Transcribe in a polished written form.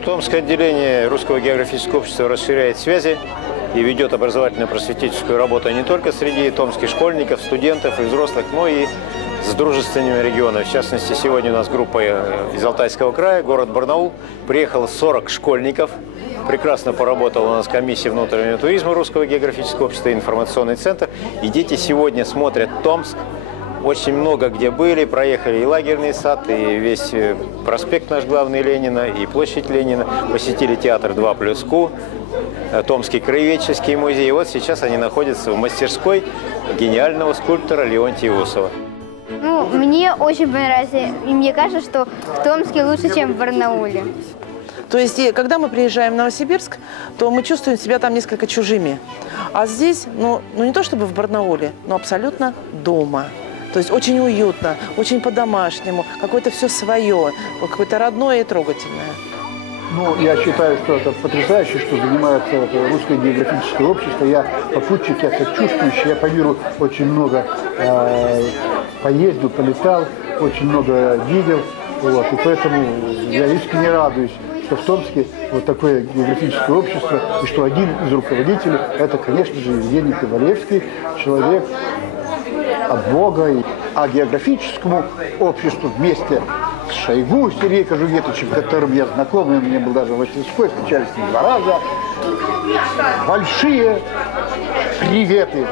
Томское отделение Русского географического общества расширяет связи и ведет образовательно-просветительскую работу не только среди томских школьников, студентов и взрослых, но и с дружественными регионами. В частности, сегодня у нас группа из Алтайского края, город Барнаул. Приехало 40 школьников. Прекрасно поработала у нас комиссия внутреннего туризма Русского географического общества, информационный центр. И дети сегодня смотрят Томск. Очень много где были, проехали и лагерный сад, и весь проспект наш главный Ленина, и площадь Ленина. Посетили театр 2+Q, Томский краеведческий музей. И вот сейчас они находятся в мастерской гениального скульптора Леонтия Усова. Мне очень понравилось, и мне кажется, что в Томске лучше, чем в Барнауле. То есть, когда мы приезжаем в Новосибирск, то мы чувствуем себя там несколько чужими. А здесь, не то чтобы в Барнауле, но абсолютно дома. То есть очень уютно, очень по-домашнему, какое-то все свое, какое-то родное и трогательное. Я считаю, что это потрясающе, что занимается Русское географическое общество. Я попутчик, я сочувствующий, я по миру очень много поездил, полетал, очень много видел. И поэтому я искренне радуюсь, что в Томске вот такое географическое общество, и что один из руководителей – это, конечно же, Евгений Ковалевский, человек от Бога. А географическому обществу вместе с Шойгу, Сергеем Кожугетовичем, которым я знаком, и мне был даже в мастерской, встречались 2 раза, большие приветы.